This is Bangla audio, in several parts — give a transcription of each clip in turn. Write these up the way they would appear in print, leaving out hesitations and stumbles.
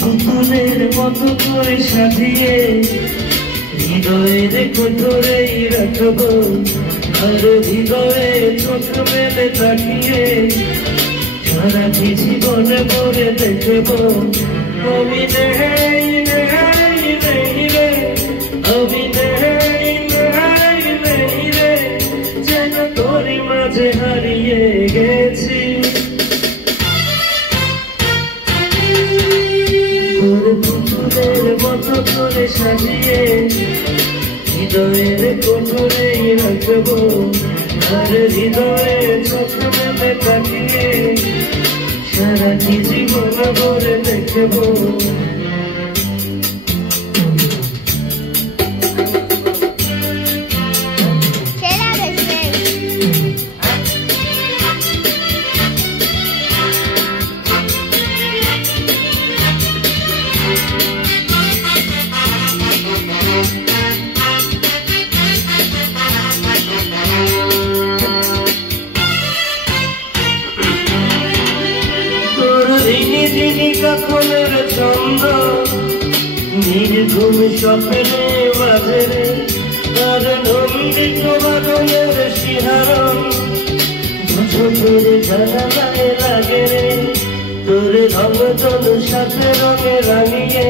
পুতুলের মতো করে সাজিয়ে হৃদয়ের কোঠরেই রাখবো, আর হৃদয়ে চোখ মেলে তাকিয়ে সারাটি জীবনে ভরে দেখবো। আমি নেই নেই নেই রে, আমি নেই নেই নেই রে, যেন তোরই মাঝে হারিয়ে গেছি। পুতুলের মতো করে সাজিয়ে হৃদয়ের কোঠরেই রাখবো, আর হৃদয়ে চোখ মেলে তাকিয়ে সারাটি জীবন ভরে দেখবো। কাকনের ছন্দ নির্ঘুম স্বপ্নে মাঝে, আর নন্দিত বাদনের শিহারণ চোখের জানালায় লাগে রে। তোর রঙ তনু সাথে রঙে রাঙিয়ে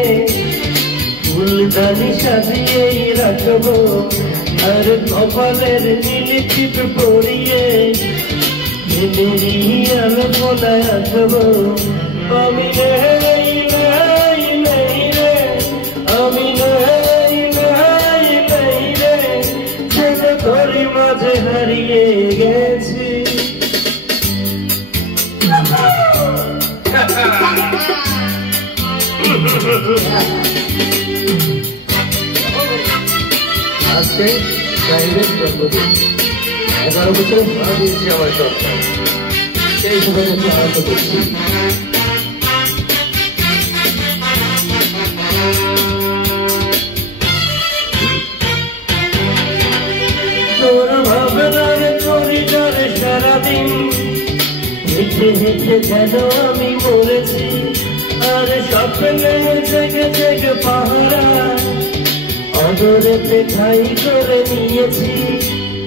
ফুলদানি সাজিয়েই রাখবো, আর কপালের নীলিপ পরিয়ে মেরি আলোচনায় আসবো। আমি নেই নেই নেই রে, আমি নেই নেই নেই রে, যেন তোরই মাঝে হারিয়ে গেছি। আজকে প্রাইভেট জন্মদিন, 11 বছর ভাড়া দিয়েছি আমার সরকার, সেই সময় আমি আনন্দ করছি। তোর ভাবনার করিডরে সারাদিন হেঁটে হেঁটে যেন আমি মরেছি, আর স্বপ্নে জেগে জেগে পাহারা অদরেতে ঠাই করে নিয়েছি।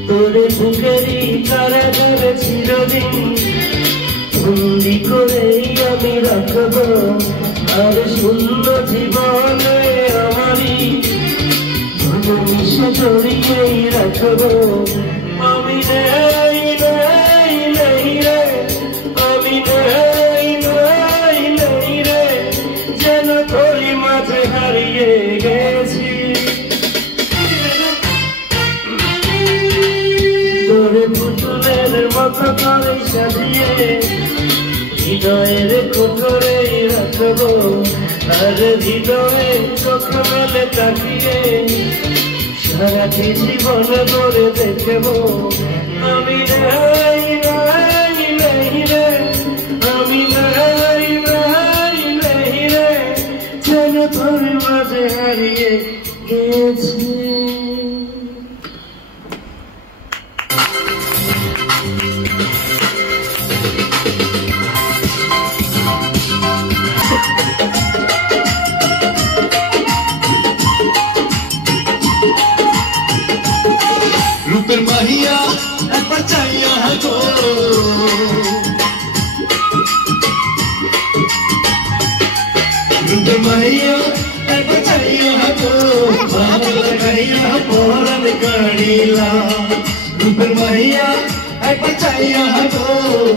তোর বুকেরই কারাগারে চিরদিন বন্দি করেই আমি রাখবো, আর সুন্দর জীবনে আমারই মিশে জড়িয়েই রাখবো। আমি নেই নেই নেই রে, আমি নেই নেই নেই রে, যেন তোরই মাঝে হারিয়ে গেছি। তোর পুতুলের মতো করে সাজিয়ে হৃদয়ের কোঠরেই রাখবো, আর হৃদয়ে চোখ মেলে তাকিয়ে সারাটি জীবন ভরে দেখবো। আমি নেই নেই নেই রে, আমি নেই নেই নেই রে, যেন তোর মাঝে হারিয়ে গেছি। रूपर माहिया बचाइया गो, रूपर माहिया बचाइया गो, बाप लगाइया पोरन कड़ीला। रूपर माहिया बचाइया गो,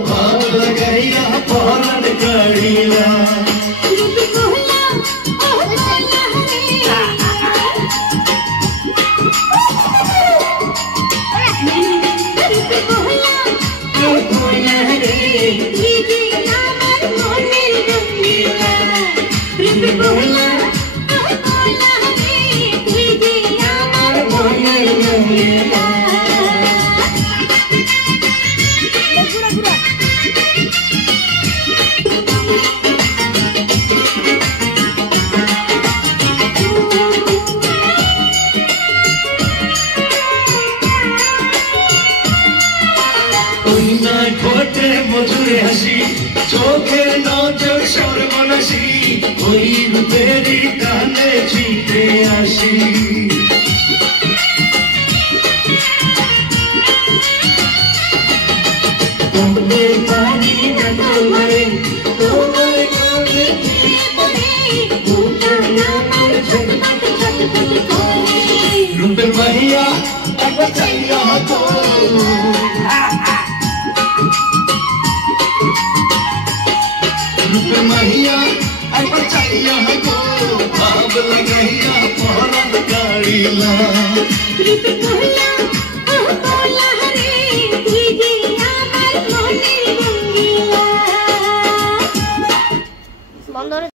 बाप लगाइया पोरन कड़ीला। মধুরে হাসি চোখের নজর সর্বনাশী ওই রূপেরই টানে ছুটে আসি তোমার পানি না তোমারে তোমার কাছে রূপের মাহিয়া একবার চাইয়া তো রূপের মাহিয়া একবার চাইয়া তো ভাব লাগাইয়া পরাণ কাড়িলা রূপের মহিলা বলা রে তুই যে আমার মনের রঙ্গিলা